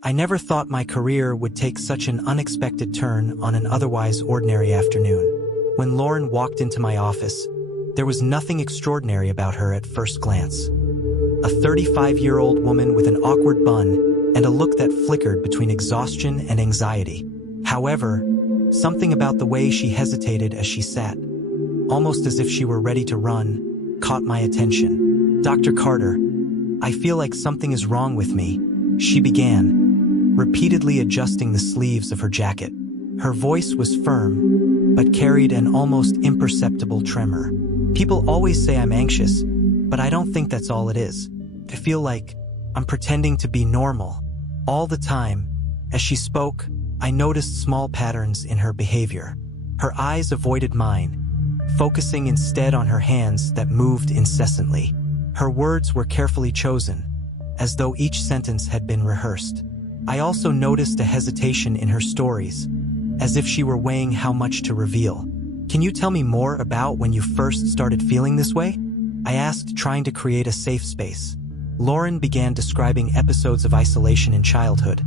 I never thought my career would take such an unexpected turn on an otherwise ordinary afternoon. When Lauren walked into my office, there was nothing extraordinary about her at first glance. A 35-year-old woman with an awkward bun and a look that flickered between exhaustion and anxiety. However, something about the way she hesitated as she sat, almost as if she were ready to run, caught my attention. "Dr. Carter, I feel like something is wrong with me," she began, repeatedly adjusting the sleeves of her jacket. Her voice was firm, but carried an almost imperceptible tremor. "People always say I'm anxious, but I don't think that's all it is. I feel like I'm pretending to be normal all the time." As she spoke, I noticed small patterns in her behavior. Her eyes avoided mine, focusing instead on her hands that moved incessantly. Her words were carefully chosen, as though each sentence had been rehearsed. I also noticed a hesitation in her stories, as if she were weighing how much to reveal. "Can you tell me more about when you first started feeling this way?" I asked, trying to create a safe space. Lauren began describing episodes of isolation in childhood,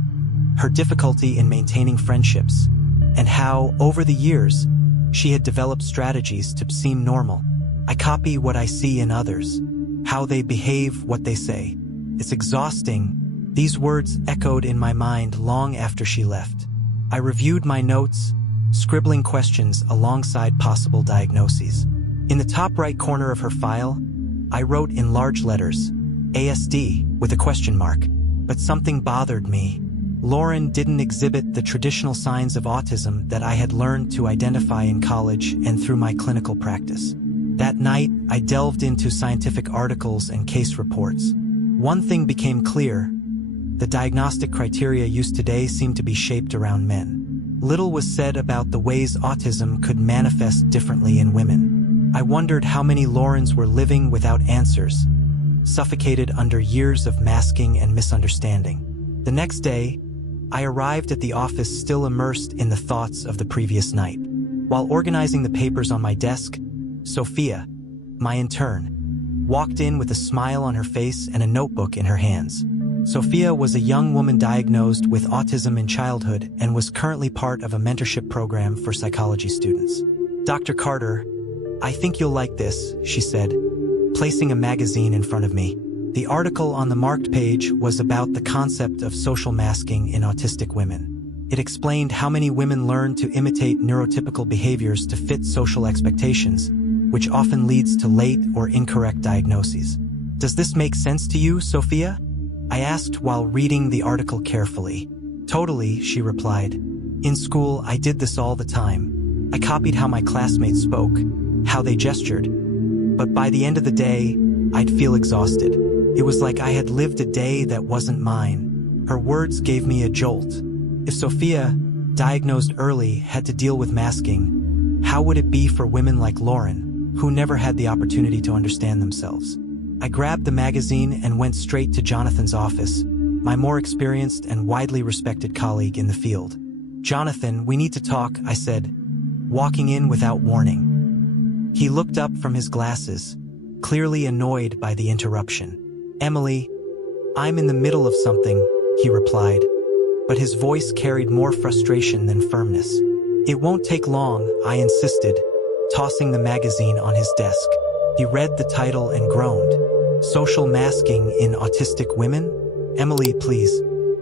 her difficulty in maintaining friendships, and how, over the years, she had developed strategies to seem normal. "I copy what I see in others, how they behave, what they say. It's exhausting." These words echoed in my mind long after she left. I reviewed my notes, scribbling questions alongside possible diagnoses. In the top right corner of her file, I wrote in large letters, ASD, with a question mark. But something bothered me. Lauren didn't exhibit the traditional signs of autism that I had learned to identify in college and through my clinical practice. That night, I delved into scientific articles and case reports. One thing became clear: the diagnostic criteria used today seemed to be shaped around men. Little was said about the ways autism could manifest differently in women. I wondered how many Laurens were living without answers, suffocated under years of masking and misunderstanding. The next day, I arrived at the office still immersed in the thoughts of the previous night. While organizing the papers on my desk, Sophia, my intern, walked in with a smile on her face and a notebook in her hands. Sophia was a young woman diagnosed with autism in childhood and was currently part of a mentorship program for psychology students. "Dr. Carter, I think you'll like this," she said, placing a magazine in front of me. The article on the marked page was about the concept of social masking in autistic women. It explained how many women learn to imitate neurotypical behaviors to fit social expectations, which often leads to late or incorrect diagnoses. "Does this make sense to you, Sophia?" I asked while reading the article carefully. "Totally," she replied. "In school, I did this all the time. I copied how my classmates spoke, how they gestured. But by the end of the day, I'd feel exhausted. It was like I had lived a day that wasn't mine." Her words gave me a jolt. If Sophia, diagnosed early, had to deal with masking, how would it be for women like Lauren, who never had the opportunity to understand themselves? I grabbed the magazine and went straight to Jonathan's office, my more experienced and widely respected colleague in the field. "Jonathan, we need to talk," I said, walking in without warning. He looked up from his glasses, clearly annoyed by the interruption. "Emily, I'm in the middle of something," he replied, but his voice carried more frustration than firmness. "It won't take long," I insisted, tossing the magazine on his desk. He read the title and groaned. "Social masking in autistic women? Emily, please.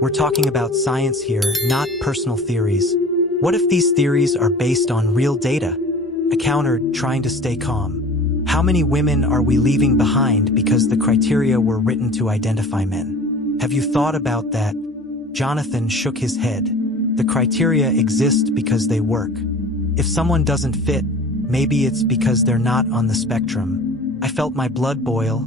We're talking about science here, not personal theories. What if these theories are based on real data?" I countered, trying to stay calm. "How many women are we leaving behind because the criteria were written to identify men? Have you thought about that?" Jonathan shook his head. "The criteria exist because they work. If someone doesn't fit, maybe it's because they're not on the spectrum." I felt my blood boil,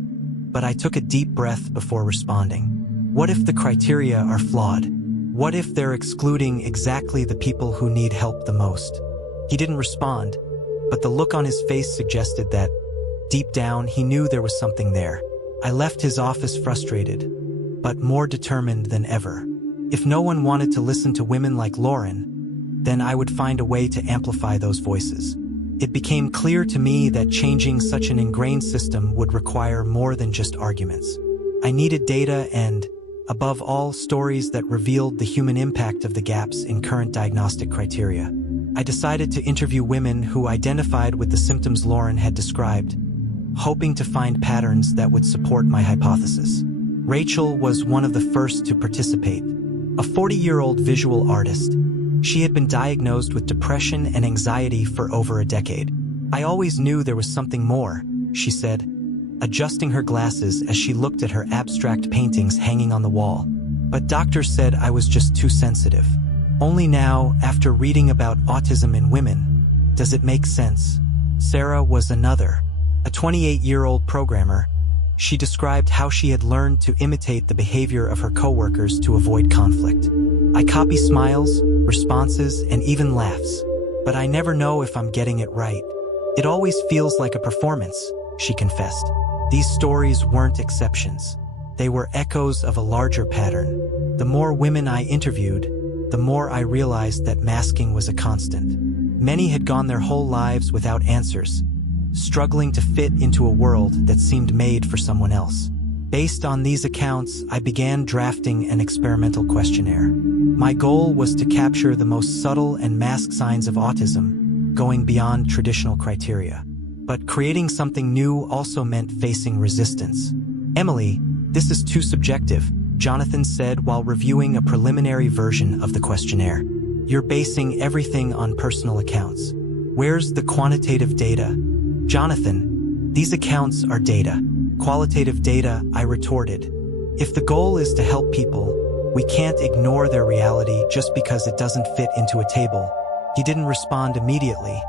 but I took a deep breath before responding. What if the criteria are flawed? What if they're excluding exactly the people who need help the most? He didn't respond, but the look on his face suggested that, deep down, he knew there was something there. I left his office frustrated, but more determined than ever. If no one wanted to listen to women like Lauren, then I would find a way to amplify those voices. It became clear to me that changing such an ingrained system would require more than just arguments. I needed data and, Above all, stories that revealed the human impact of the gaps in current diagnostic criteria. I decided to interview women who identified with the symptoms Lauren had described, hoping to find patterns that would support my hypothesis. Rachel was one of the first to participate. A 40-year-old visual artist, she had been diagnosed with depression and anxiety for over a decade. "I always knew there was something more," she said, adjusting her glasses as she looked at her abstract paintings hanging on the wall. "But doctors said I was just too sensitive. Only now, after reading about autism in women, does it make sense." Sarah was another, a 28-year-old programmer. She described how she had learned to imitate the behavior of her coworkers to avoid conflict. "I copy smiles, responses, and even laughs, but I never know if I'm getting it right. It always feels like a performance," she confessed. These stories weren't exceptions. They were echoes of a larger pattern. The more women I interviewed, the more I realized that masking was a constant. Many had gone their whole lives without answers, struggling to fit into a world that seemed made for someone else. Based on these accounts, I began drafting an experimental questionnaire. My goal was to capture the most subtle and masked signs of autism, going beyond traditional criteria. But creating something new also meant facing resistance. "Emily, this is too subjective," Jonathan said while reviewing a preliminary version of the questionnaire. "You're basing everything on personal accounts. Where's the quantitative data?" "Jonathan, these accounts are data. Qualitative data," I retorted. "If the goal is to help people, we can't ignore their reality just because it doesn't fit into a table." He didn't respond immediately,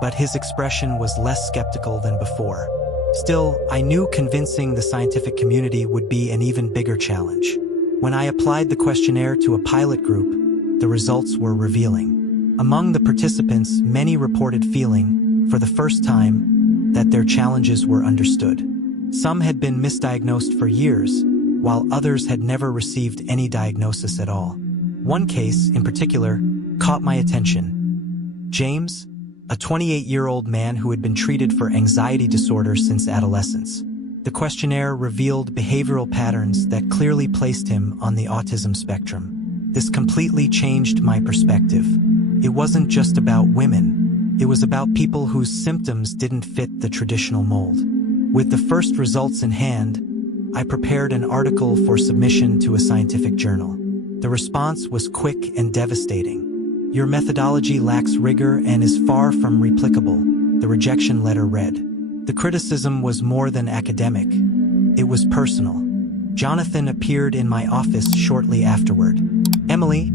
but his expression was less skeptical than before. Still, I knew convincing the scientific community would be an even bigger challenge. When I applied the questionnaire to a pilot group, the results were revealing. Among the participants, many reported feeling, for the first time, that their challenges were understood. Some had been misdiagnosed for years, while others had never received any diagnosis at all. One case, in particular, caught my attention. James, a 28-year-old man who had been treated for anxiety disorder since adolescence. The questionnaire revealed behavioral patterns that clearly placed him on the autism spectrum. This completely changed my perspective. It wasn't just about women. It was about people whose symptoms didn't fit the traditional mold. With the first results in hand, I prepared an article for submission to a scientific journal. The response was quick and devastating. "Your methodology lacks rigor and is far from replicable," the rejection letter read. The criticism was more than academic. It was personal. Jonathan appeared in my office shortly afterward. "Emily,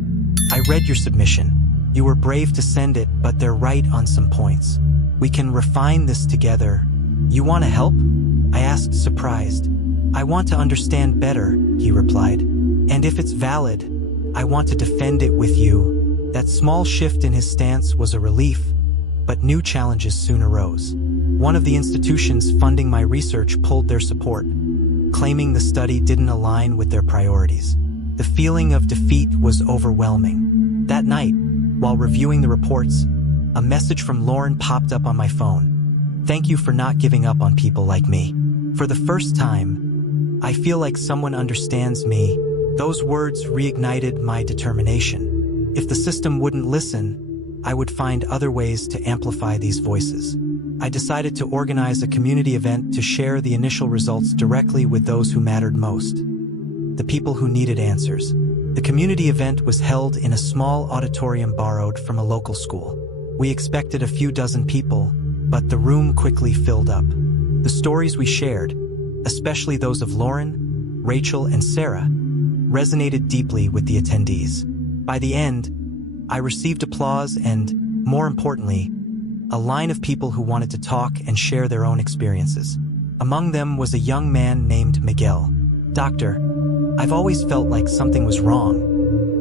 I read your submission. You were brave to send it, but they're right on some points. We can refine this together. You want to help?" I asked, surprised. "I want to understand better," he replied. "And if it's valid, I want to defend it with you." That small shift in his stance was a relief, but new challenges soon arose. One of the institutions funding my research pulled their support, claiming the study didn't align with their priorities. The feeling of defeat was overwhelming. That night, while reviewing the reports, a message from Lauren popped up on my phone. "Thank you for not giving up on people like me. For the first time, I feel like someone understands me." Those words reignited my determination. If the system wouldn't listen, I would find other ways to amplify these voices. I decided to organize a community event to share the initial results directly with those who mattered most, the people who needed answers. The community event was held in a small auditorium borrowed from a local school. We expected a few dozen people, but the room quickly filled up. The stories we shared, especially those of Lauren, Rachel, and Sarah, resonated deeply with the attendees. By the end, I received applause and, more importantly, a line of people who wanted to talk and share their own experiences. Among them was a young man named Miguel. "Doctor, I've always felt like something was wrong,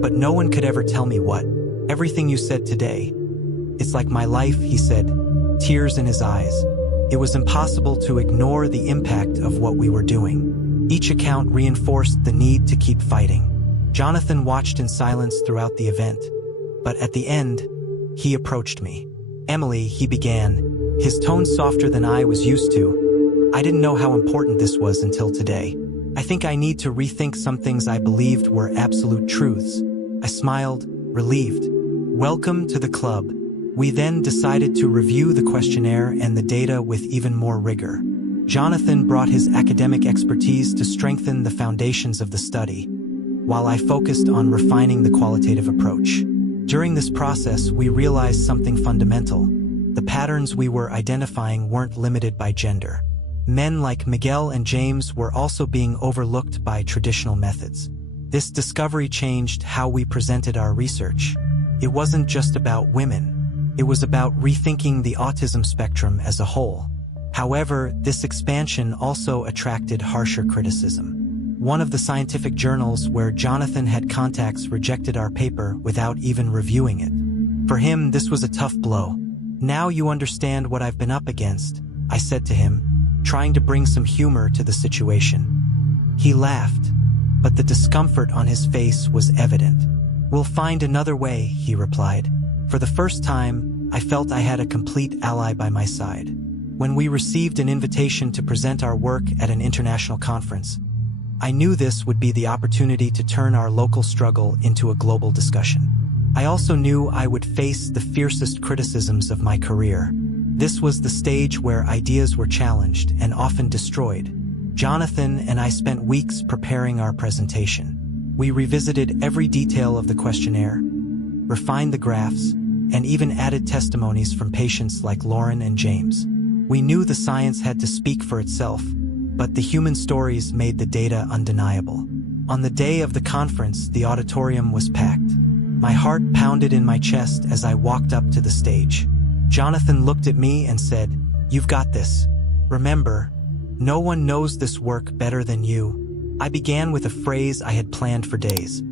but no one could ever tell me what. Everything you said today, it's like my life," he said, tears in his eyes. It was impossible to ignore the impact of what we were doing. Each account reinforced the need to keep fighting. Jonathan watched in silence throughout the event, but at the end, he approached me. "Emily," he began, his tone softer than I was used to. "I didn't know how important this was until today. I think I need to rethink some things I believed were absolute truths. I smiled, relieved. Welcome to the club. We then decided to review the questionnaire and the data with even more rigor. Jonathan brought his academic expertise to strengthen the foundations of the study, while I focused on refining the qualitative approach. During this process, we realized something fundamental. The patterns we were identifying weren't limited by gender. Men like Miguel and James were also being overlooked by traditional methods. This discovery changed how we presented our research. It wasn't just about women. It was about rethinking the autism spectrum as a whole. However, this expansion also attracted harsher criticism. One of the scientific journals where Jonathan had contacts rejected our paper without even reviewing it. For him, this was a tough blow. "Now you understand what I've been up against," I said to him, trying to bring some humor to the situation. He laughed, but the discomfort on his face was evident. "We'll find another way," he replied. For the first time, I felt I had a complete ally by my side. When we received an invitation to present our work at an international conference, I knew this would be the opportunity to turn our local struggle into a global discussion. I also knew I would face the fiercest criticisms of my career. This was the stage where ideas were challenged and often destroyed. Jonathan and I spent weeks preparing our presentation. We revisited every detail of the questionnaire, refined the graphs, and even added testimonies from patients like Lauren and James. We knew the science had to speak for itself, but the human stories made the data undeniable. On the day of the conference, the auditorium was packed. My heart pounded in my chest as I walked up to the stage. Jonathan looked at me and said, "You've got this. Remember, no one knows this work better than you." I began with a phrase I had planned for days.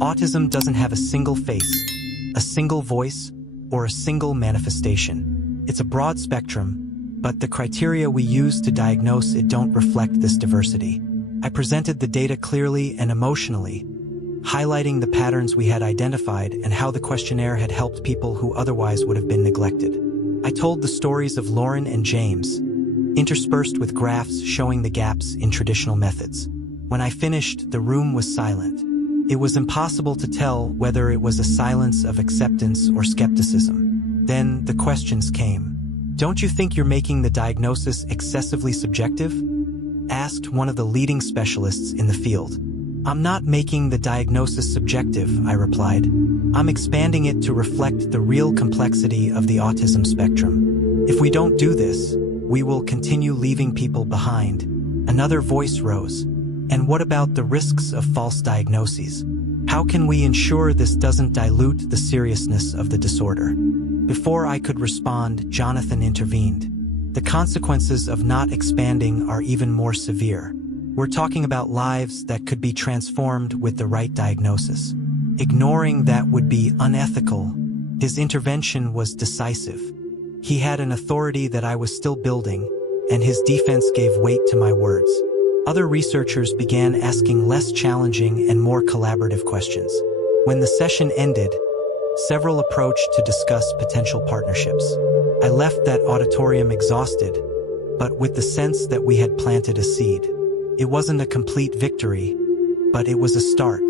Autism doesn't have a single face, a single voice, or a single manifestation. It's a broad spectrum, but the criteria we use to diagnose it don't reflect this diversity. I presented the data clearly and emotionally, highlighting the patterns we had identified and how the questionnaire had helped people who otherwise would have been neglected. I told the stories of Lauren and James, interspersed with graphs showing the gaps in traditional methods. When I finished, the room was silent. It was impossible to tell whether it was a silence of acceptance or skepticism. Then the questions came. "Don't you think you're making the diagnosis excessively subjective?" asked one of the leading specialists in the field. "I'm not making the diagnosis subjective," I replied. "I'm expanding it to reflect the real complexity of the autism spectrum. If we don't do this, we will continue leaving people behind." Another voice rose. "And what about the risks of false diagnoses? How can we ensure this doesn't dilute the seriousness of the disorder?" Before I could respond, Jonathan intervened. "The consequences of not expanding are even more severe. We're talking about lives that could be transformed with the right diagnosis. Ignoring that would be unethical." His intervention was decisive. He had an authority that I was still building, and his defense gave weight to my words. Other researchers began asking less challenging and more collaborative questions. When the session ended, several approached to discuss potential partnerships. I left that auditorium exhausted, but with the sense that we had planted a seed. It wasn't a complete victory, but it was a start.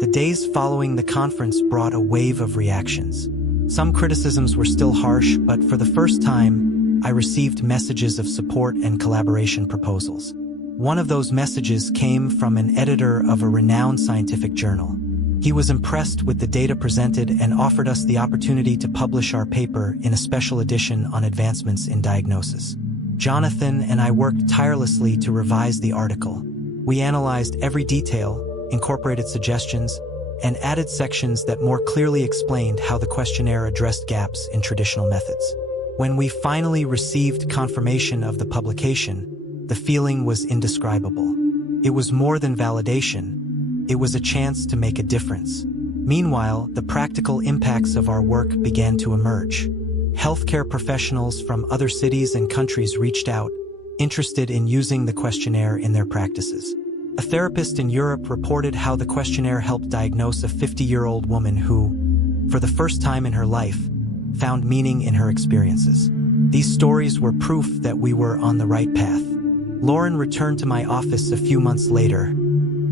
The days following the conference brought a wave of reactions. Some criticisms were still harsh, but for the first time, I received messages of support and collaboration proposals. One of those messages came from an editor of a renowned scientific journal. He was impressed with the data presented and offered us the opportunity to publish our paper in a special edition on advancements in diagnosis. Jonathan and I worked tirelessly to revise the article. We analyzed every detail, incorporated suggestions, and added sections that more clearly explained how the questionnaire addressed gaps in traditional methods. When we finally received confirmation of the publication, the feeling was indescribable. It was more than validation. It was a chance to make a difference. Meanwhile, the practical impacts of our work began to emerge. Healthcare professionals from other cities and countries reached out, interested in using the questionnaire in their practices. A therapist in Europe reported how the questionnaire helped diagnose a 50-year-old woman who, for the first time in her life, found meaning in her experiences. These stories were proof that we were on the right path. Lauren returned to my office a few months later,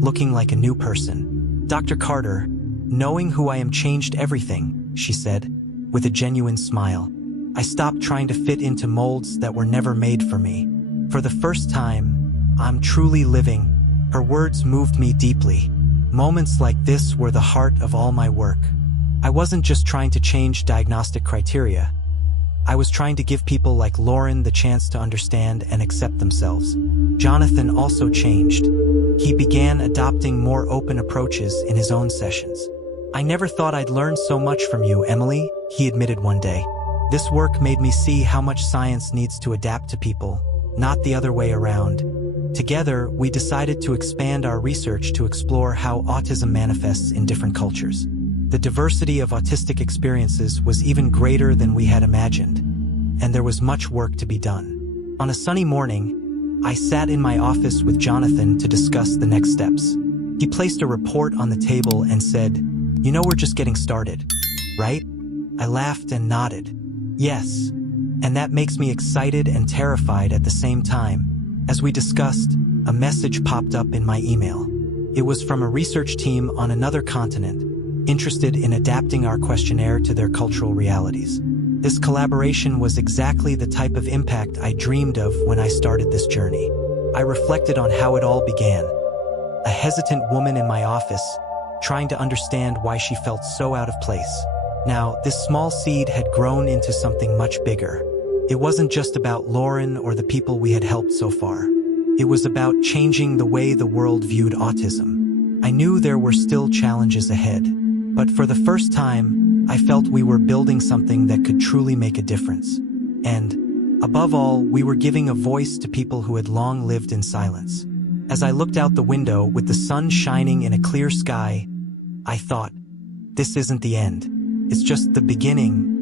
looking like a new person. "Dr. Carter, knowing who I am changed everything," she said, with a genuine smile. "I stopped trying to fit into molds that were never made for me. For the first time, I'm truly living." Her words moved me deeply. Moments like this were the heart of all my work. I wasn't just trying to change diagnostic criteria. I was trying to give people like Lauren the chance to understand and accept themselves. Jonathan also changed. He began adopting more open approaches in his own sessions. "I never thought I'd learn so much from you, Emily," he admitted one day. "This work made me see how much science needs to adapt to people, not the other way around." Together, we decided to expand our research to explore how autism manifests in different cultures. The diversity of autistic experiences was even greater than we had imagined, and there was much work to be done. On a sunny morning, I sat in my office with Jonathan to discuss the next steps. He placed a report on the table and said, "You know, we're just getting started, right?" I laughed and nodded. "Yes, and that makes me excited and terrified at the same time." As we discussed, a message popped up in my email. It was from a research team on another continent, interested in adapting our questionnaire to their cultural realities. This collaboration was exactly the type of impact I dreamed of when I started this journey. I reflected on how it all began. A hesitant woman in my office, trying to understand why she felt so out of place. Now, this small seed had grown into something much bigger. It wasn't just about Lauren or the people we had helped so far. It was about changing the way the world viewed autism. I knew there were still challenges ahead, but for the first time, I felt we were building something that could truly make a difference. And, above all, we were giving a voice to people who had long lived in silence. As I looked out the window with the sun shining in a clear sky, I thought, this isn't the end. It's just the beginning